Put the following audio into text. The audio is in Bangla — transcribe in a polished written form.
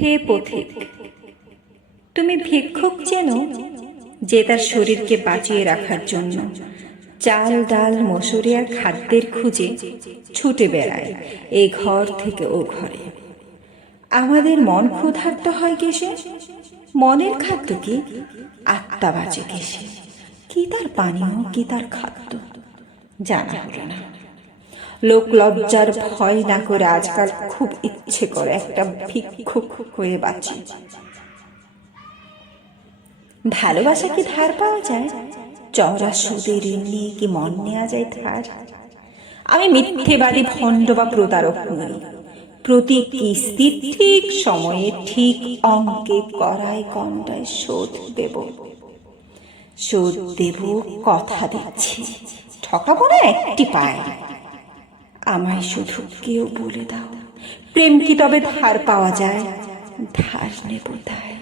হে পথিক, তুমি ভিক্ষুক চেনো, যে তার শরীরকে বাঁচিয়ে রাখার জন্য চাল ডাল মসুরি আর খাদ্যের খুঁজে ছুটে বেড়ায় এই ঘর থেকে ও ঘরে। আমাদের মন ক্ষুধার্ত হয় কেসে, মনের খাদ্য কি, আত্মা বাঁচে কেসে। কি তার পানীয়, কি তার খাদ্য জানা হলো না। লোক লজ্জার ভয় না করে আজকাল খুব ইচ্ছে করে একটা ভিক্ষুক হয়ে বাঁচি। ভালোবাসা কি ধার পাওয়া যায়? চওড়া সুদের ঋণ নিয়ে কি মন নেওয়া যায় ধার? আমি মিথ্যেবাদী, ভণ্ড বা প্রতারক নই। প্রতি কিস্তি ঠিক সময়ে ঠিক অঙ্কে করায় গণ্ডায় শোধ দেব। শোধ দেব, কথা দিচ্ছি। ঠকাবো না একটি পায়। আমায় শুধু কেউ বলে দাও, প্রেম কি তবে ধার পাওয়া যায়? ধার নেব তাই।